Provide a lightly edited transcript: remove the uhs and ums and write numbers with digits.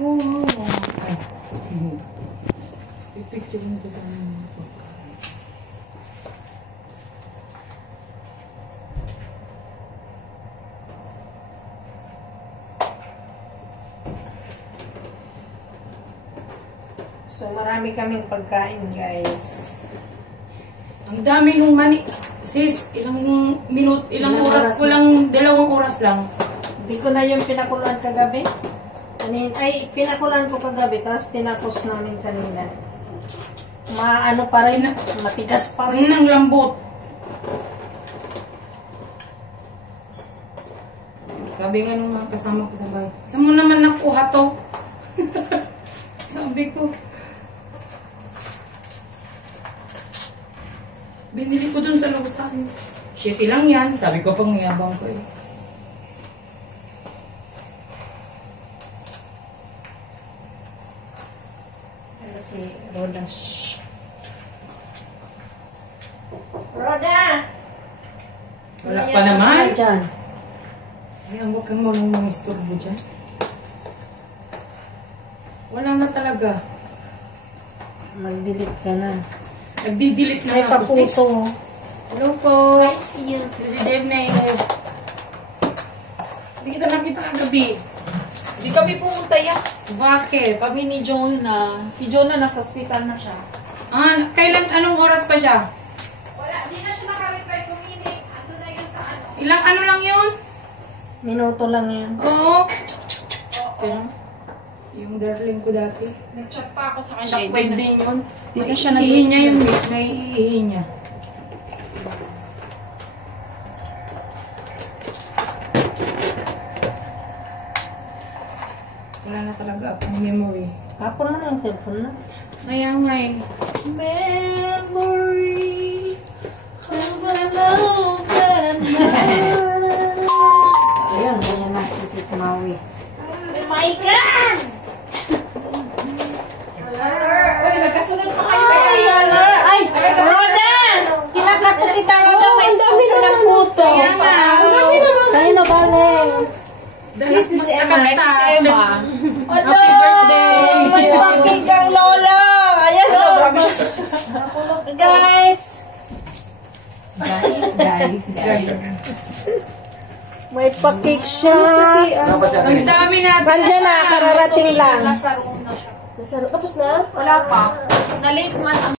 Oo. I-picture mo ko sa mga pagkain. So, marami kaming pagkain, guys. Ang dami nung mani. Sis, ilang oras ko lang, 2 oras lang. Hindi ko na yung pinakulan kagabi. Ay, pinakulan ko kagabi, tapos tinapos namin kanina. Maano pa rin, matigas pa rin. Ang lambot. Sabi nga nung mga kasama ko sa bahay, saan mo naman nakuha to? Sabi ko, binili ko dun sa Lausan. Shitty lang yan. Sabi ko pang yabang ko eh. Ano si Roda? Roda! Wala pa naman. Dyan. Ayan, huwag kang mga istorbo dyan. Wala na talaga. Mag-delete ka na. Nagdi-delete na May ako, sis. paputo. Hello po. Hi, sis. Si Dave na yun. Hindi kita nakita kagabi. Hindi kami pumunta yan. Bakit? Kami ni Jonah. Si Jonah nasa hospital na siya. Ah, kailan, anong oras pa siya? Wala, hindi na siya nakareply. So, meaning, ando na yun sa ano. Ilang ano lang yun? Minuto lang yan. Oo. Yung darling ko dati. Nag-chat pa ako sa kanya. Shockwave din yun. Di na siya Naiihi niya yun. Naiihi niya. Wala na talaga akong memory. Kapon na yung cellphone na. Kaya nga eh. Memory of a love that night. Ayun, ganyan na si Sis Maui. Oh my God! Uy, nagkasunod pa kayo. Ay! Roda! Kinakato kita, Roda. May exposure ng puto. Kaya nga. Kanino galing? This is Emma. This is Emma. Hello! Happy birthday! May paking kang lola! Ayan o! Guys! Guys. May pakik siya. Ang dami natin. Nandiyan na, kararating lang. Nasa room na siya. Tapos na? Wala pa. Na-late man